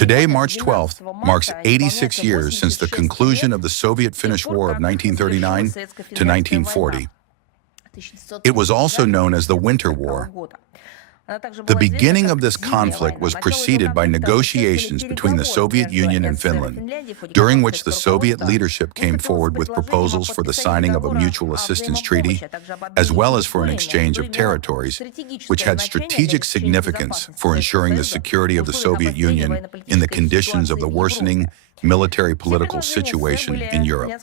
Today, March 12th, marks 86 years since the conclusion of the Soviet-Finnish War of 1939 to 1940. It was also known as the Winter War. The beginning of this conflict was preceded by negotiations between the Soviet Union and Finland, during which the Soviet leadership came forward with proposals for the signing of a mutual assistance treaty, as well as for an exchange of territories, which had strategic significance for ensuring the security of the Soviet Union in the conditions of the worsening military-political situation in Europe.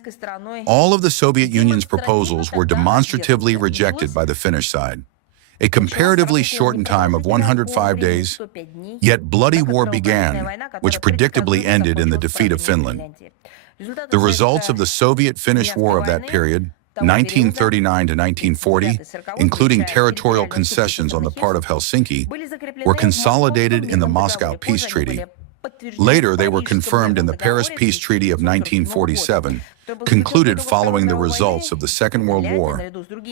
All of the Soviet Union's proposals were demonstratively rejected by the Finnish side. A comparatively shortened time of 105 days, yet bloody war began, which predictably ended in the defeat of Finland. The results of the Soviet-Finnish War of that period, 1939 to 1940, including territorial concessions on the part of Helsinki, were consolidated in the Moscow Peace Treaty. Later, they were confirmed in the Paris Peace Treaty of 1947, concluded following the results of the Second World War,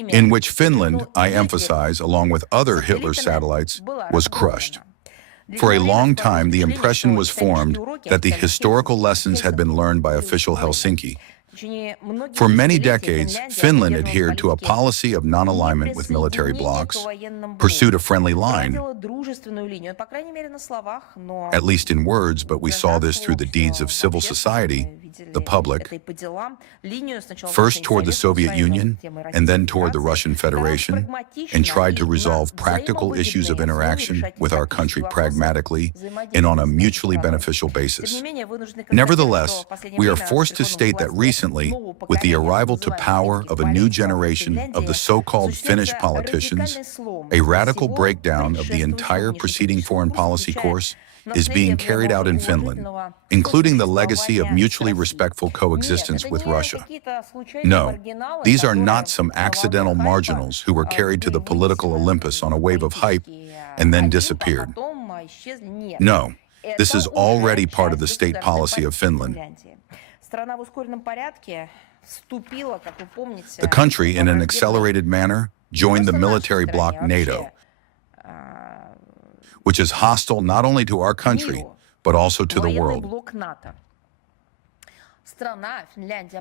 in which Finland, I emphasize, along with other Hitler satellites, was crushed. For a long time, the impression was formed that the historical lessons had been learned by official Helsinki. For many decades, Finland adhered to a policy of non-alignment with military blocs, pursued a friendly line, at least in words, but we saw this through the deeds of civil society, the public, first toward the Soviet Union and then toward the Russian Federation, and tried to resolve practical issues of interaction with our country pragmatically and on a mutually beneficial basis. Nevertheless, we are forced to state that recently, with the arrival to power of a new generation of the so-called Finnish politicians, a radical breakdown of the entire preceding foreign policy course is being carried out in Finland, including the legacy of mutually respectful coexistence with Russia. No, these are not some accidental marginals who were carried to the political Olympus on a wave of hype and then disappeared. No, this is already part of the state policy of Finland. The country, in an accelerated manner, joined the military bloc NATO, which is hostile not only to our country, but also to the world.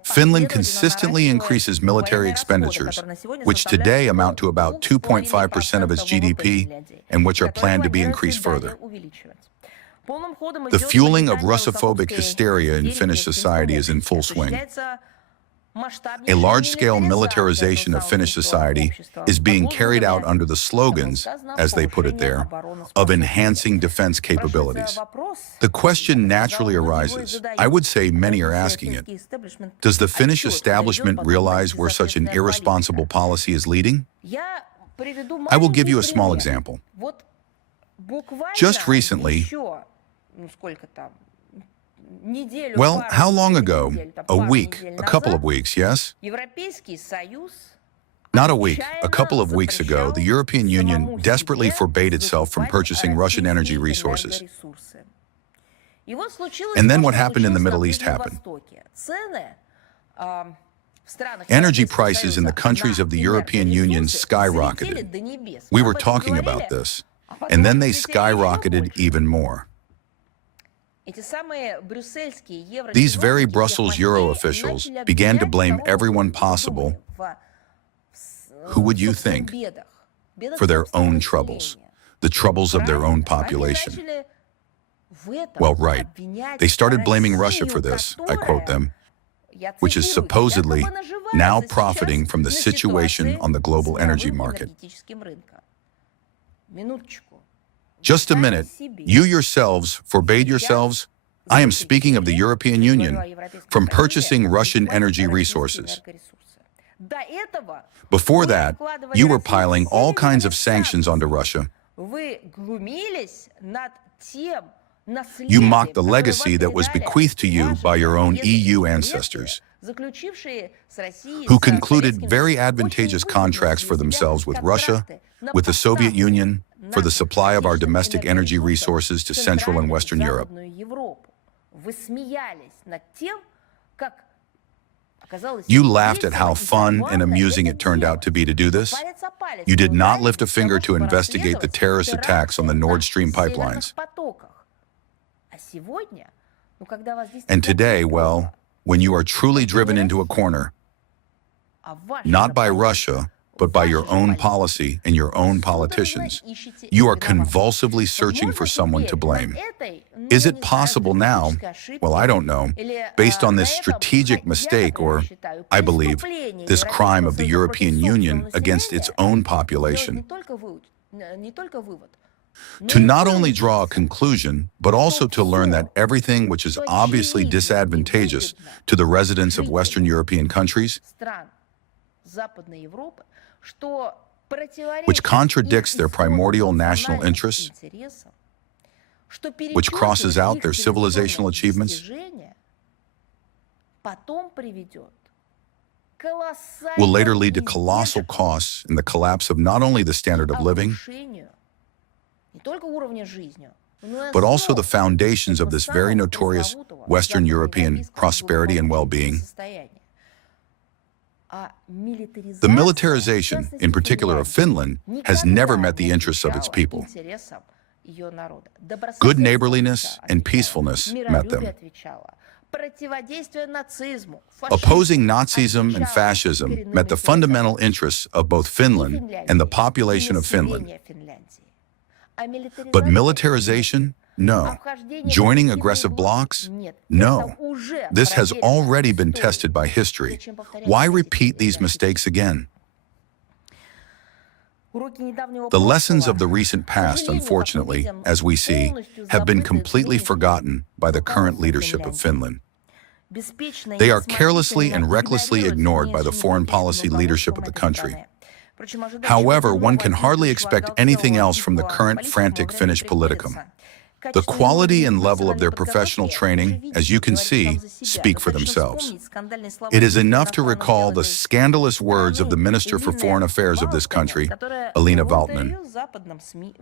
Finland consistently increases military expenditures, which today amount to about 2.5% of its GDP, and which are planned to be increased further. The fueling of Russophobic hysteria in Finnish society is in full swing. A large-scale militarization of Finnish society is being carried out under the slogans, as they put it there, of enhancing defense capabilities. The question naturally arises, I would say many are asking it, does the Finnish establishment realize where such an irresponsible policy is leading? I will give you a small example. Just recently, well, how long ago? A week, a couple of weeks, yes? Not a week, a couple of weeks ago, the European Union desperately forbade itself from purchasing Russian energy resources. And then what happened in the Middle East happened. Energy prices in the countries of the European Union skyrocketed. We were talking about this. And then they skyrocketed even more. These very Brussels Euro officials began to blame everyone possible, who would you think, for their own troubles, the troubles of their own population. Well, right, they started blaming Russia for this, I quote them, which is supposedly now profiting from the situation on the global energy market. Just a minute, you yourselves forbade yourselves, I am speaking of the European Union, from purchasing Russian energy resources. Before that, you were piling all kinds of sanctions onto Russia. You mocked the legacy that was bequeathed to you by your own EU ancestors, who concluded very advantageous contracts for themselves with Russia, with the Soviet Union, for the supply of our domestic energy resources to Central and Western Europe. You laughed at how fun and amusing it turned out to be to do this. You did not lift a finger to investigate the terrorist attacks on the Nord Stream pipelines. And today, well, when you are truly driven into a corner, not by Russia, but by your own policy and your own politicians, you are convulsively searching for someone to blame. Is it possible now? Well, I don't know. Based on this strategic mistake, or, I believe, this crime of the European Union against its own population, to not only draw a conclusion, but also to learn that everything which is obviously disadvantageous to the residents of Western European countries, which contradicts their primordial national interests, which crosses out their civilizational achievements, will later lead to colossal costs in the collapse of not only the standard of living, but also the foundations of this very notorious Western European prosperity and well-being. The militarization, in particular of Finland, has never met the interests of its people. Good neighborliness and peacefulness met them. Opposing Nazism and fascism met the fundamental interests of both Finland and the population of Finland. But militarization? No. Joining aggressive blocs? No. This has already been tested by history. Why repeat these mistakes again? The lessons of the recent past, unfortunately, as we see, have been completely forgotten by the current leadership of Finland. They are carelessly and recklessly ignored by the foreign policy leadership of the country. However, one can hardly expect anything else from the current frantic Finnish politicum. The quality and level of their professional training, as you can see, speak for themselves. It is enough to recall the scandalous words of the Minister for Foreign Affairs of this country, Alina Valtonen,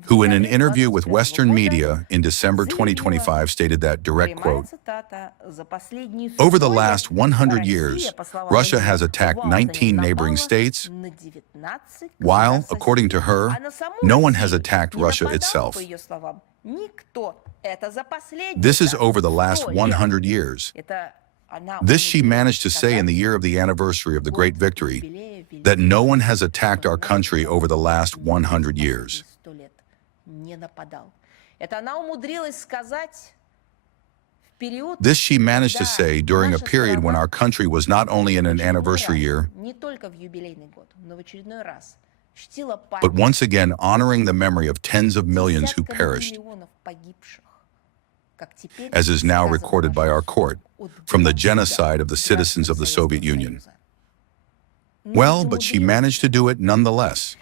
who in an interview with Western media in December 2025 stated that, direct quote, "Over the last 100 years, Russia has attacked 19 neighboring states, while, according to her, no one has attacked Russia itself. This is over the last 100 years. This she managed to say in the year of the anniversary of the great victory, that no one has attacked our country over the last 100 years. This she managed to say during a period when our country was not only in an anniversary year, but once again honoring the memory of tens of millions who perished, as is now recorded by our court, from the genocide of the citizens of the Soviet Union. Well, but she managed to do it nonetheless.